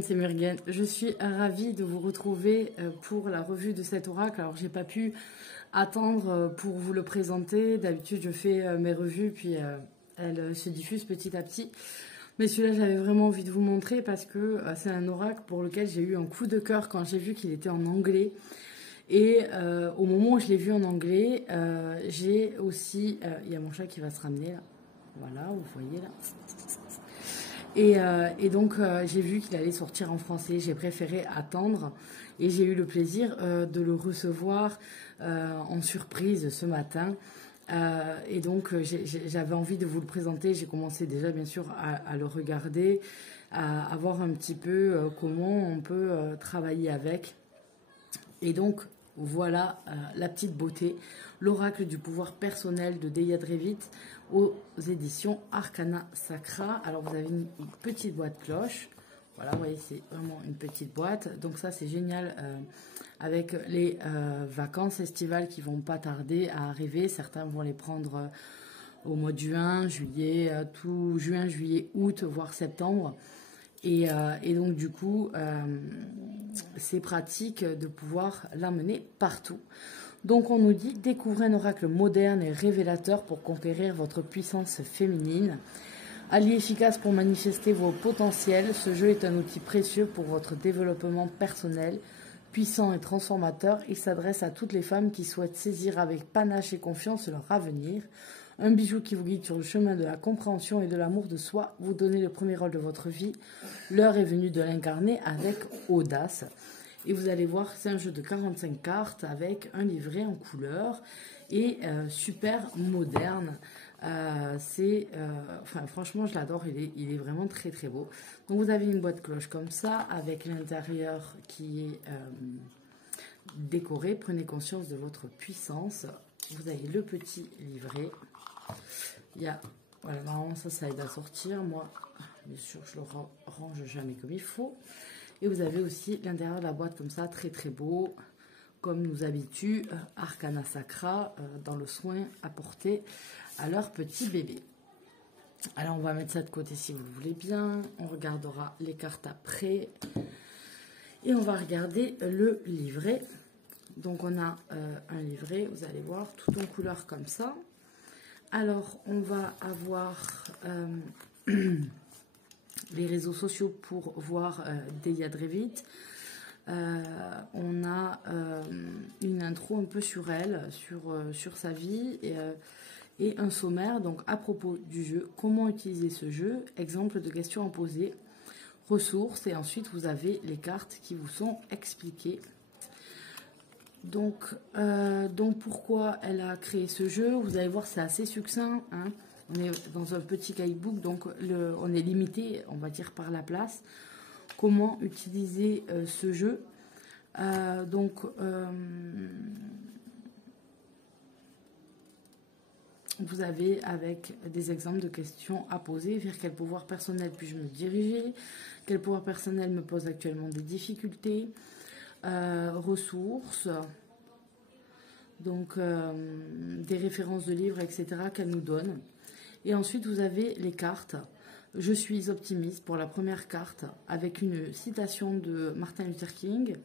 monde, c'est Murgen. Je suis ravie de vous retrouver pour la revue de cet oracle. Alors, j'ai pas pu attendre pour vous le présenter. D'habitude, je fais mes revues, puis elles se diffusent petit à petit. Mais celui-là, j'avais vraiment envie de vous montrer parce que c'est un oracle pour lequel j'ai eu un coup de cœur quand j'ai vu qu'il était en anglais. Et au moment où je l'ai vu en anglais, j'ai aussi... Il y a mon chat qui va se ramener là. Voilà, vous voyez là. Et donc, j'ai vu qu'il allait sortir en français. J'ai préféré attendre et j'ai eu le plaisir de le recevoir en surprise ce matin. Et donc, j'avais envie de vous le présenter. J'ai commencé déjà, bien sûr, à le regarder, à voir un petit peu comment on peut travailler avec. Et donc, voilà la petite beauté, l'oracle du pouvoir personnel de Deya Drevit aux éditions Arcana Sacra. Alors, vous avez une petite boîte cloche. Voilà, vous voyez, c'est vraiment une petite boîte. Donc ça, c'est génial avec les vacances estivales qui vont pas tarder à arriver. Certains vont les prendre au mois de juin, juillet, tout juin, juillet, août, voire septembre. Et donc, du coup, c'est pratique de pouvoir l'amener partout. Donc, on nous dit, découvrez un oracle moderne et révélateur pour conquérir votre puissance féminine. Allié efficace pour manifester vos potentiels, ce jeu est un outil précieux pour votre développement personnel, puissant et transformateur. Il s'adresse à toutes les femmes qui souhaitent saisir avec panache et confiance leur avenir. Un bijou qui vous guide sur le chemin de la compréhension et de l'amour de soi. Vous donnez le premier rôle de votre vie. L'heure est venue de l'incarner avec audace. Et vous allez voir, c'est un jeu de 45 cartes avec un livret en couleur et super moderne. Enfin, franchement, je l'adore. Il est vraiment très très beau. Donc, vous avez une boîte cloche comme ça avec l'intérieur qui est décoré. Prenez conscience de votre puissance. Vous avez le petit livret. Il y a, voilà, normalement ça aide à sortir. Moi, bien sûr, je le range jamais comme il faut. Et vous avez aussi l'intérieur de la boîte comme ça, très très beau, comme nous habitue Arcana Sacra dans le soin apporté à leur petit bébé. Alors, on va mettre ça de côté si vous voulez bien. On regardera les cartes après. Et on va regarder le livret. Donc, on a un livret, vous allez voir, tout en couleur comme ça. Alors, on va avoir les réseaux sociaux pour voir Deya Drevit. On a une intro un peu sur elle, sur sa vie et un sommaire. Donc, à propos du jeu, comment utiliser ce jeu, exemple de questions à poser, ressources. Et ensuite, vous avez les cartes qui vous sont expliquées. Donc, pourquoi elle a créé ce jeu? Vous allez voir, c'est assez succinct. Hein. On est dans un petit guidebook, donc on est limité, on va dire, par la place. Comment utiliser ce jeu? Vous avez avec des exemples de questions à poser. Vers quel pouvoir personnel puis-je me diriger? Quel pouvoir personnel me pose actuellement des difficultés? Ressources, donc des références de livres, etc. qu'elle nous donne. Et ensuite, vous avez les cartes. Je suis optimiste pour la première carte avec une citation de Martin Luther King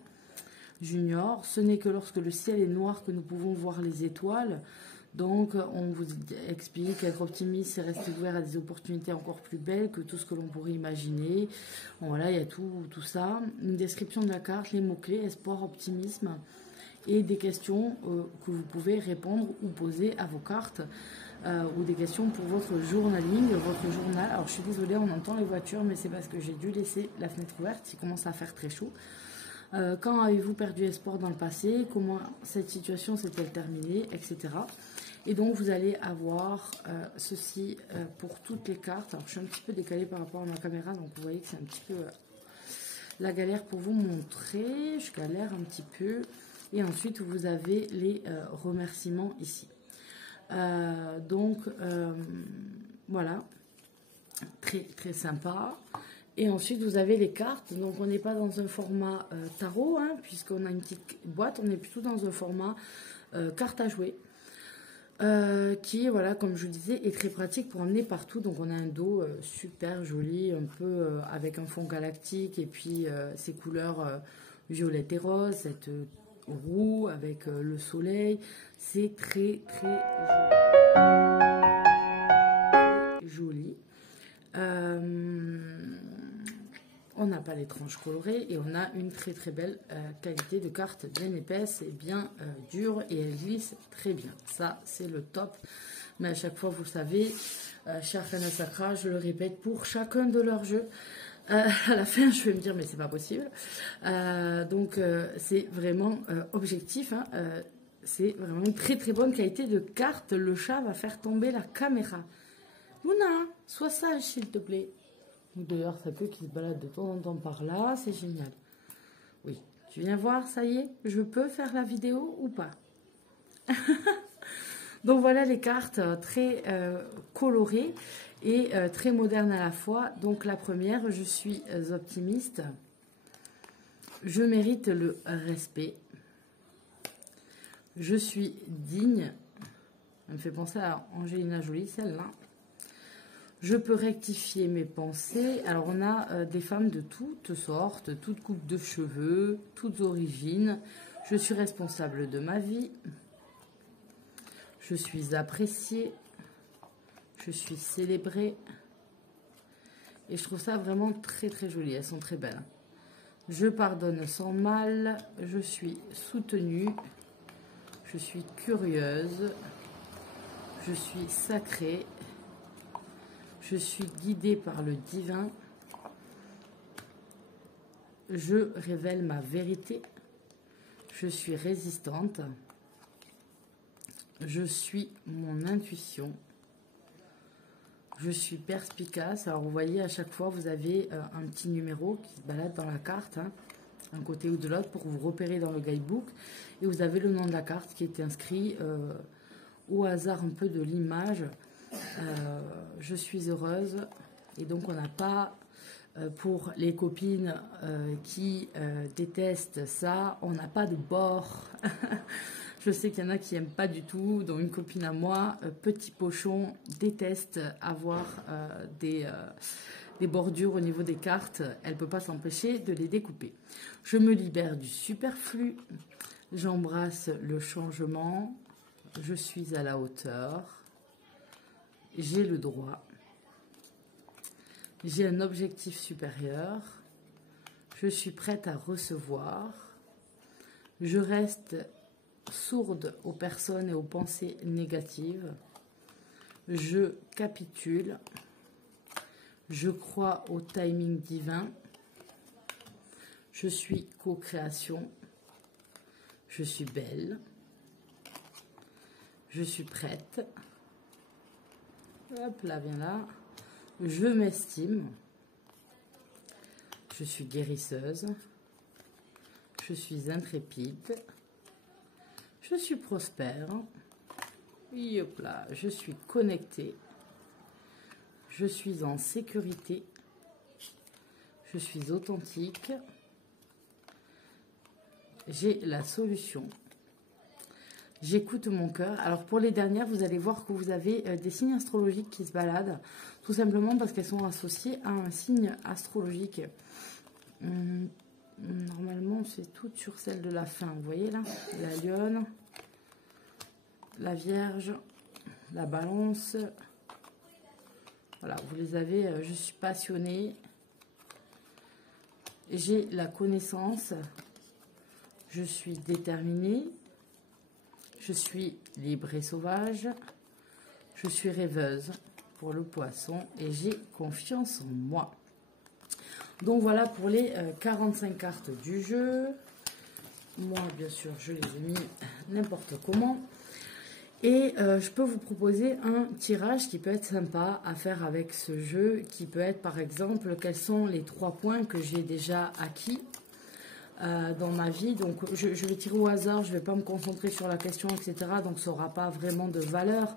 Jr. Ce n'est que lorsque le ciel est noir que nous pouvons voir les étoiles. Donc, on vous explique qu'être optimiste, c'est rester ouvert à des opportunités encore plus belles que tout ce que l'on pourrait imaginer. Bon, voilà, il y a tout ça. Une description de la carte, les mots-clés, espoir, optimisme et des questions que vous pouvez répondre ou poser à vos cartes ou des questions pour votre journaling, votre journal. Alors, je suis désolée, on entend les voitures, mais c'est parce que j'ai dû laisser la fenêtre ouverte. Il commence à faire très chaud. Quand avez-vous perdu espoir dans le passé? Comment cette situation s'est-elle terminée? Etc. Et donc, vous allez avoir ceci pour toutes les cartes. Alors, je suis un petit peu décalée par rapport à ma caméra, donc vous voyez que c'est un petit peu la galère pour vous montrer. Je galère un petit peu. Et ensuite, vous avez les remerciements ici. Voilà. Très, très sympa. Et ensuite, vous avez les cartes. Donc, on n'est pas dans un format tarot, hein, puisqu'on a une petite boîte. On est plutôt dans un format carte à jouer. qui, voilà, comme je vous disais, est très pratique pour emmener partout. Donc on a un dos super joli, un peu avec un fond galactique et puis ces couleurs violette et rose, cette roue avec le soleil. C'est très très joli. On n'a pas les tranches colorées et on a une très très belle qualité de carte, bien épaisse et bien dure, et elle glisse très bien. Ça, c'est le top. Mais à chaque fois, vous savez, chez Arcana Sacra, je le répète pour chacun de leurs jeux. À la fin, je vais me dire, mais c'est pas possible. Donc, c'est vraiment objectif. Hein, c'est vraiment une très très bonne qualité de carte. Le chat va faire tomber la caméra. Luna, sois sage, s'il te plaît. D'ailleurs, ça peut qu'il se balade de temps en temps par là, c'est génial. Oui, tu viens voir, ça y est, je peux faire la vidéo ou pas? Donc voilà les cartes très colorées et très modernes à la fois. Donc la première, je suis optimiste. Je mérite le respect. Je suis digne. Ça me fait penser à Angelina Jolie, celle-là. Je peux rectifier mes pensées. Alors, on a des femmes de toutes sortes, toutes coupes de cheveux, toutes origines. Je suis responsable de ma vie. Je suis appréciée. Je suis célébrée. Et je trouve ça vraiment très, très joli. Elles sont très belles. Je pardonne sans mal. Je suis soutenue. Je suis curieuse. Je suis sacrée. Je suis guidée par le divin. Je révèle ma vérité. Je suis résistante. Je suis mon intuition. Je suis perspicace. Alors vous voyez, à chaque fois, vous avez un petit numéro qui se balade dans la carte, hein, d'un côté ou de l'autre, pour vous repérer dans le guidebook. Et vous avez le nom de la carte qui est inscrit au hasard un peu de l'image. Je suis heureuse. Et donc on n'a pas, pour les copines qui détestent ça, on n'a pas de bord. Je sais qu'il y en a qui n'aiment pas du tout, dont une copine à moi, petit pochon, déteste avoir des bordures au niveau des cartes. Elle ne peut pas s'empêcher de les découper. Je me libère du superflu. J'embrasse le changement. Je suis à la hauteur. J'ai le droit. J'ai un objectif supérieur. Je suis prête à recevoir. Je reste sourde aux personnes et aux pensées négatives. Je capitule. Je crois au timing divin. Je suis co-création. Je suis belle. Je suis prête. Hop là, viens là. Je m'estime. Je suis guérisseuse. Je suis intrépide. Je suis prospère. Et hop là, je suis connectée. Je suis en sécurité. Je suis authentique. J'ai la solution. J'écoute mon cœur. Alors pour les dernières, vous allez voir que vous avez des signes astrologiques qui se baladent, tout simplement parce qu'elles sont associées à un signe astrologique. Normalement, c'est tout sur celle de la fin. Vous voyez là, la lionne, la vierge, la balance. Voilà, vous les avez. Je suis passionnée. J'ai la connaissance. Je suis déterminée. Je suis libre et sauvage. Je suis rêveuse pour le poisson et j'ai confiance en moi. Donc voilà pour les 45 cartes du jeu. Moi, bien sûr, je les ai mis n'importe comment. Et je peux vous proposer un tirage qui peut être sympa à faire avec ce jeu, qui peut être par exemple, quels sont les 3 points que j'ai déjà acquis dans ma vie. Donc je vais tirer au hasard, je ne vais pas me concentrer sur la question, etc. Donc ça n'aura pas vraiment de valeur.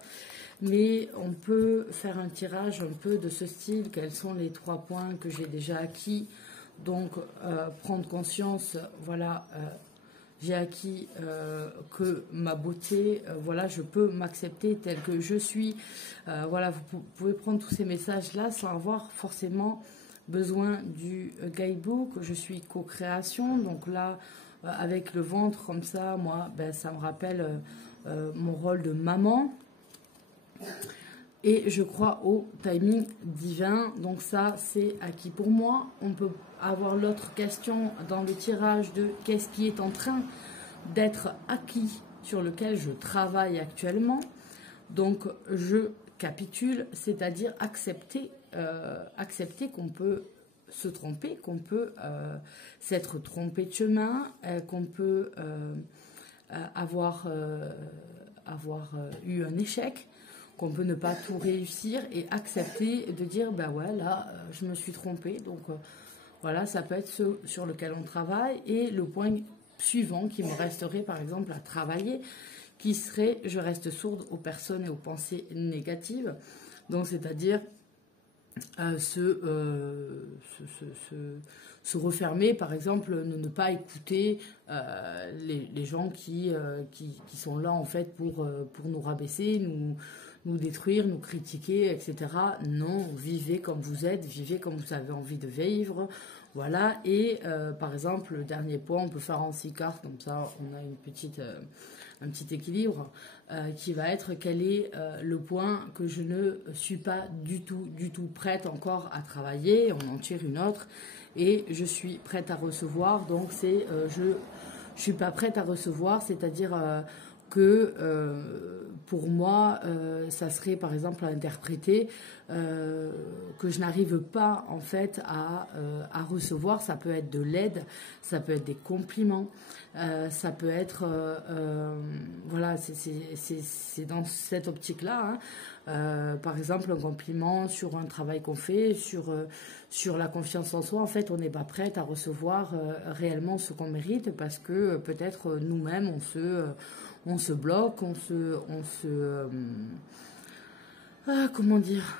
Mais on peut faire un tirage un peu de ce style. Quels sont les 3 points que j'ai déjà acquis? Donc prendre conscience, voilà, j'ai acquis que ma beauté, voilà, je peux m'accepter telle que je suis. Voilà, vous pouvez prendre tous ces messages-là sans avoir forcément besoin du guidebook. Je suis co-création, donc là, avec le ventre comme ça, moi, ben, ça me rappelle mon rôle de maman. Et je crois au timing divin. Donc ça, c'est acquis pour moi. On peut avoir l'autre question dans le tirage de qu'est-ce qui est en train d'être acquis sur lequel je travaille actuellement. Donc je capitule, c'est-à-dire accepter, accepter qu'on peut se tromper, qu'on peut s'être trompé de chemin, qu'on peut avoir eu un échec, qu'on peut ne pas tout réussir et accepter de dire, ben ouais, là, je me suis trompée. Donc, voilà, ça peut être ce sur lequel on travaille. Et le point suivant qui me resterait, par exemple, à travailler, qui serait, je reste sourde aux personnes et aux pensées négatives. Donc, c'est-à-dire se refermer, par exemple, ne pas écouter les gens qui sont là, en fait, pour nous rabaisser, nous détruire, nous critiquer, etc. Non, vivez comme vous êtes, vivez comme vous avez envie de vivre. Voilà, et par exemple, le dernier point, on peut faire en 6 cartes, comme ça on a un petit équilibre, qui va être quel est le point que je ne suis pas du tout prête encore à travailler. On en tire une autre, et je suis prête à recevoir, donc c'est je suis pas prête à recevoir, c'est-à-dire que pour moi, ça serait par exemple à interpréter que je n'arrive pas en fait à recevoir. Ça peut être de l'aide, ça peut être des compliments, ça peut être voilà, c'est dans cette optique-là. Hein. Par exemple, un compliment sur un travail qu'on fait, sur la confiance en soi. En fait, on n'est pas prête à recevoir réellement ce qu'on mérite parce que peut-être nous-mêmes on se bloque, comment dire,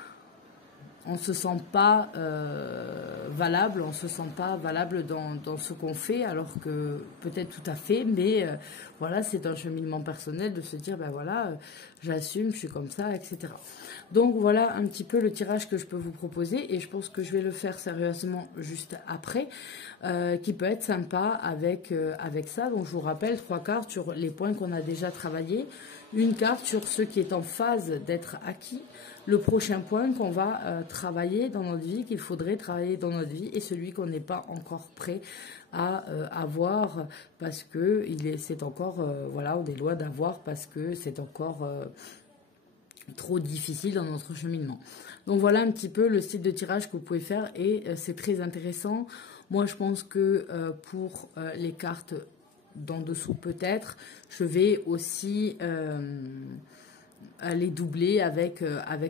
on se sent pas valable, on se sent pas valable dans ce qu'on fait, alors que peut-être tout à fait, mais voilà, c'est un cheminement personnel de se dire, ben voilà, j'assume, je suis comme ça, etc. Donc voilà un petit peu le tirage que je peux vous proposer, et je pense que je vais le faire sérieusement juste après, qui peut être sympa avec ça. Donc je vous rappelle 3 cartes sur les points qu'on a déjà travaillés, une carte sur ce qui est en phase d'être acquis, le prochain point qu'on va travailler dans notre vie, qu'il faudrait travailler dans notre vie, et celui qu'on n'est pas encore prêt à avoir parce que c'est encore, voilà, on est loin d'avoir parce que c'est encore trop difficile dans notre cheminement. Donc voilà un petit peu le style de tirage que vous pouvez faire, et c'est très intéressant. Moi, je pense que pour les cartes d'en dessous, peut-être, je vais aussi les doubler avec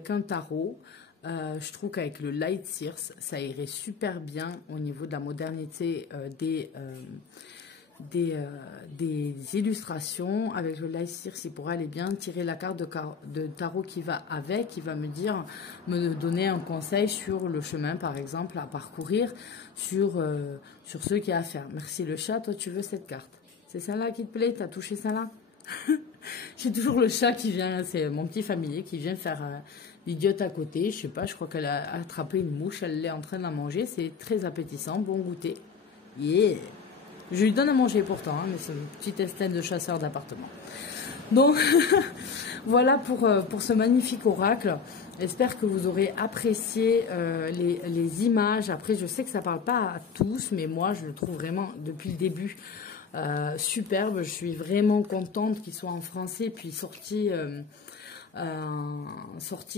un tarot. Je trouve qu'avec le Light Sears, ça irait super bien au niveau de la modernité des illustrations. Avec le Light Sears, il pourrait aller bien tirer la carte de tarot qui va avec, qui va me donner un conseil sur le chemin, par exemple, à parcourir, sur ce qu'il y a à faire. Merci le chat, toi tu veux cette carte. C'est celle-là qui te plaît? T'as touché celle-là? J'ai toujours le chat qui vient, c'est mon petit familier qui vient faire l'idiote à côté. Je sais pas, je crois qu'elle a attrapé une mouche, elle est en train d'en manger. C'est très appétissant, bon goûter. Yeah! Je lui donne à manger pourtant, hein, mais c'est une petite estelle de chasseur d'appartement. Donc, voilà pour ce magnifique oracle. J'espère que vous aurez apprécié les images. Après, je sais que ça ne parle pas à tous, mais moi, je le trouve vraiment, depuis le début, superbe. Je suis vraiment contente qu'il soit en français, puis sorti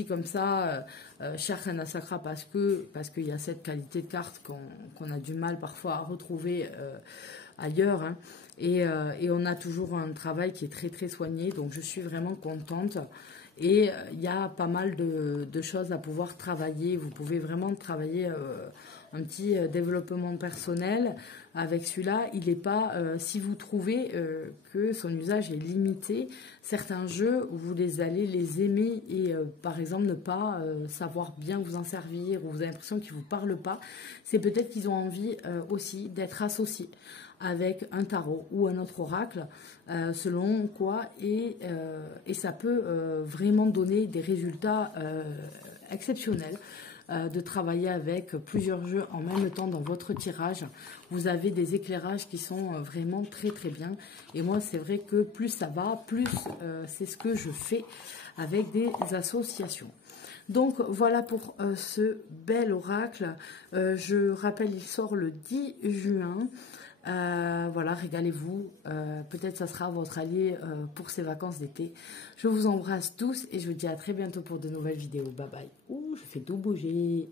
comme ça, Sharkhana Sakra, parce qu'il y a cette qualité de carte qu'on a du mal parfois à retrouver ailleurs, hein. Et on a toujours un travail qui est très très soigné, donc je suis vraiment contente. Et il y a pas mal de choses à pouvoir travailler. Vous pouvez vraiment travailler un petit développement personnel avec celui-là. Il n'est pas, si vous trouvez que son usage est limité, certains jeux, vous allez les aimer et par exemple ne pas savoir bien vous en servir, ou vous avez l'impression qu'ils ne vous parlent pas, c'est peut-être qu'ils ont envie aussi d'être associés avec un tarot ou un autre oracle, selon quoi, et ça peut vraiment donner des résultats exceptionnels. De travailler avec plusieurs jeux en même temps dans votre tirage. Vous avez des éclairages qui sont vraiment très très bien. Et moi, c'est vrai que plus ça va, plus c'est ce que je fais avec des associations. Donc voilà pour ce bel oracle. Je rappelle, il sort le 10 juin. Voilà, régalez-vous. Peut-être ça sera votre allié pour ces vacances d'été. Je vous embrasse tous et je vous dis à très bientôt pour de nouvelles vidéos. Bye bye. Ouh, je fais tout bouger.